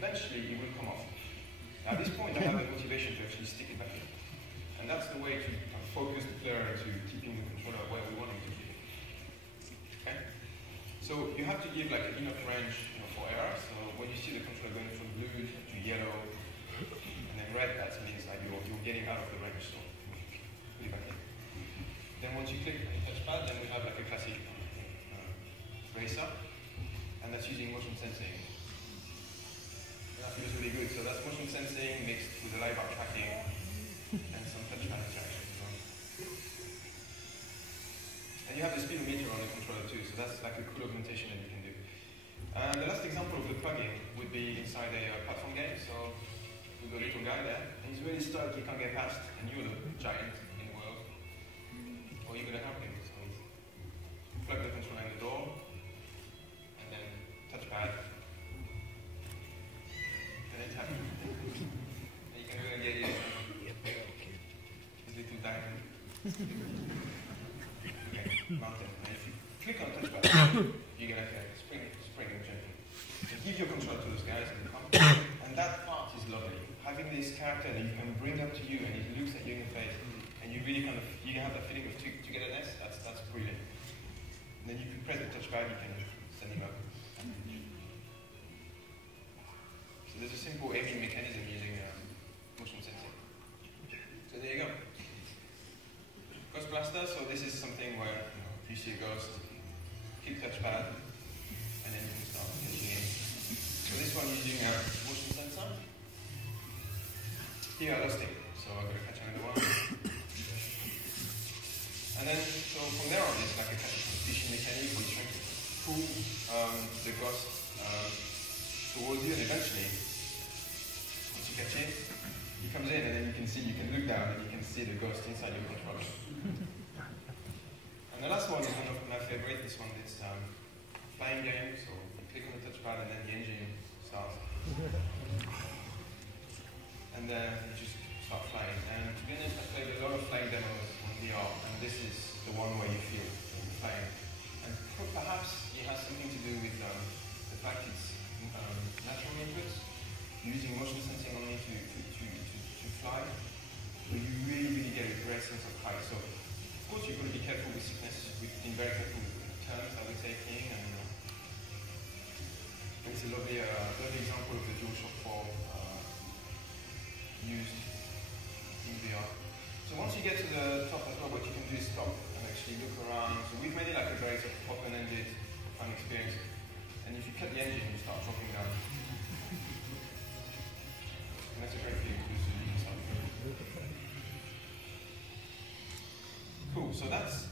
eventually it will come off. At this point, I have the motivation to actually stick it back in. And that's the way to focus the player into keeping the controller where we want him to keep it. Okay? So you have to give like enough range for error. So when you see the controller going from blue to yellow and then red, that means like you're getting out of the range. So put it back in. Then once you click the touchpad, then we have like a classic racer, and that's using motion sensing. And that feels really good. So that's motion sensing mixed with the live art tracking and some touchpad interaction. And you have the speedometer on the controller too, so that's like a cool augmentation that you can do. And the last example of the plugin would be inside a platform game. So we've got a little guy there, and he's really stuck, he can't get past, and you're the giant in the world. Or you're going to help him. So plug the controller in the door, and then touchpad, and then tap. And you can really get his little diamond. Mountain. And if you click on touchpad, you get like a spring and jumping. So give your control to those guys and they come. And that part is lovely. Having this character that you can bring up to you and it looks at you in the face, and you really kind of you can have that feeling of togetherness. That's brilliant. And then you can press the touchpad, you can send him up. So there's a simple aiming mechanism using motion sensing. So there you go. Ghost Blaster. So this is something where you see a ghost, keep touchpad, and then you can start catching in. So this one using a motion sensor. Here I lost it, so I'm going to catch another one. And then, so from there on, it's like a kind of fishing mechanic where you're trying to pull the ghost towards you, and eventually, once you catch it, he comes in, and then you can look down and you can see the ghost inside your controller. And the last one is one of my favorite. This one is flying game. So you click on the touchpad and then the engine starts. And then you just start flying. And to be honest, I played a lot of flying demos on VR, and this is the one where you feel flying. And perhaps it has something to do with the fact it's natural inputs, using motion sensing only to fly. So you really get a great sense of height. So of course, you've got to be careful with sickness. We've been very careful with the terms that we're taking, and it's a lovely example of the DualShock 4 used in VR. So once you get to the top as well, what you can do is stop and actually look around. So we've made it like a very sort of open-ended, fun experience. And if you cut the engine, you start dropping down. And that's a great feeling to do, so you can start. Cool, so that's